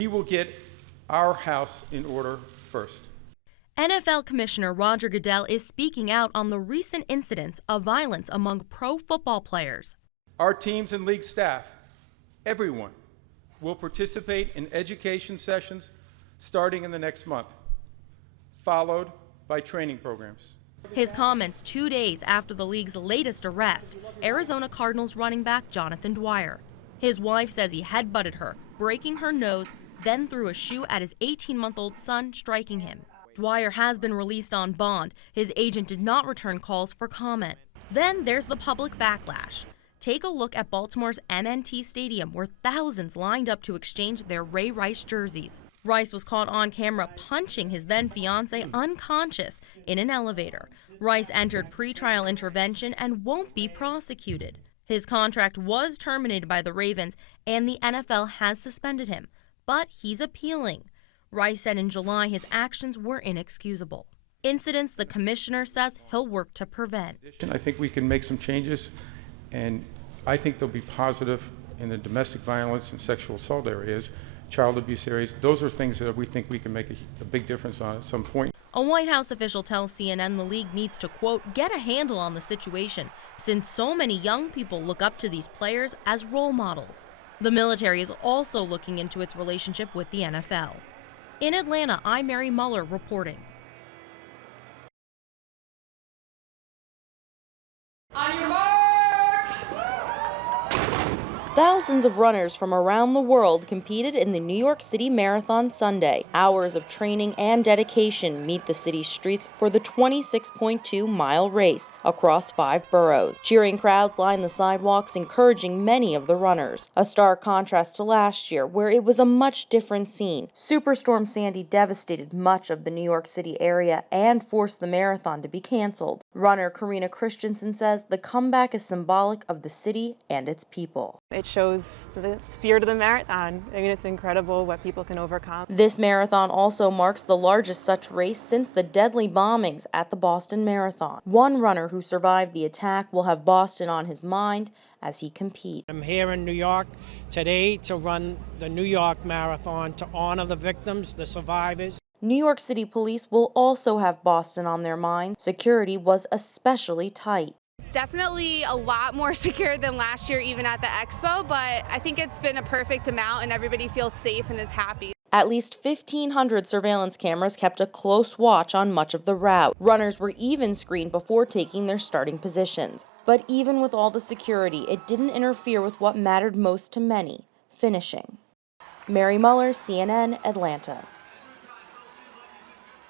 We will get our house in order first. NFL Commissioner Roger Goodell is speaking out on the recent incidents of violence among pro football players. Our teams and league staff, everyone, will participate in education sessions starting in the next month, followed by training programs. His comments 2 days after the league's latest arrest, Arizona Cardinals running back Jonathan Dwyer. His wife says he headbutted her, breaking her nose, then threw a shoe at his 18-month-old son, striking him. Dwyer has been released on bond. His agent did not return calls for comment. Then there's the public backlash. Take a look at Baltimore's M&T Stadium, where thousands lined up to exchange their Ray Rice jerseys. Rice was caught on camera punching his then-fiancée unconscious in an elevator. Rice entered pretrial intervention and won't be prosecuted. His contract was terminated by the Ravens, and the NFL has suspended him, but he's appealing. Rice said in July his actions were inexcusable. Incidents the commissioner says he'll work to prevent. I think we can make some changes, and I think they'll be positive in the domestic violence and sexual assault areas, child abuse areas. Those are things that we think we can make a big difference on at some point. A White House official tells CNN the league needs to, quote, get a handle on the situation, since so many young people look up to these players as role models. The military is also looking into its relationship with the NFL. In Atlanta, I'm Mary Muller reporting. On your marks! Thousands of runners from around the world competed in the New York City Marathon Sunday. Hours of training and dedication meet the city's streets for the 26.2-mile race across 5 boroughs. Cheering crowds lined the sidewalks, encouraging many of the runners. A stark contrast to last year, where it was a much different scene. Superstorm Sandy devastated much of the New York City area and forced the marathon to be canceled. Runner Karina Christensen says the comeback is symbolic of the city and its people. It shows the spirit of the marathon. I mean, it's incredible what people can overcome. This marathon also marks the largest such race since the deadly bombings at the Boston Marathon. One runner who survived the attack will have Boston on his mind as he competes. I'm here in New York today to run the New York Marathon to honor the victims, the survivors. New York City police will also have Boston on their mind. Security was especially tight. It's definitely a lot more secure than last year, even at the expo, but I think it's been a perfect amount and everybody feels safe and is happy. At least 1,500 surveillance cameras kept a close watch on much of the route. Runners were even screened before taking their starting positions. But even with all the security, it didn't interfere with what mattered most to many, finishing. Mary Muller, CNN, Atlanta.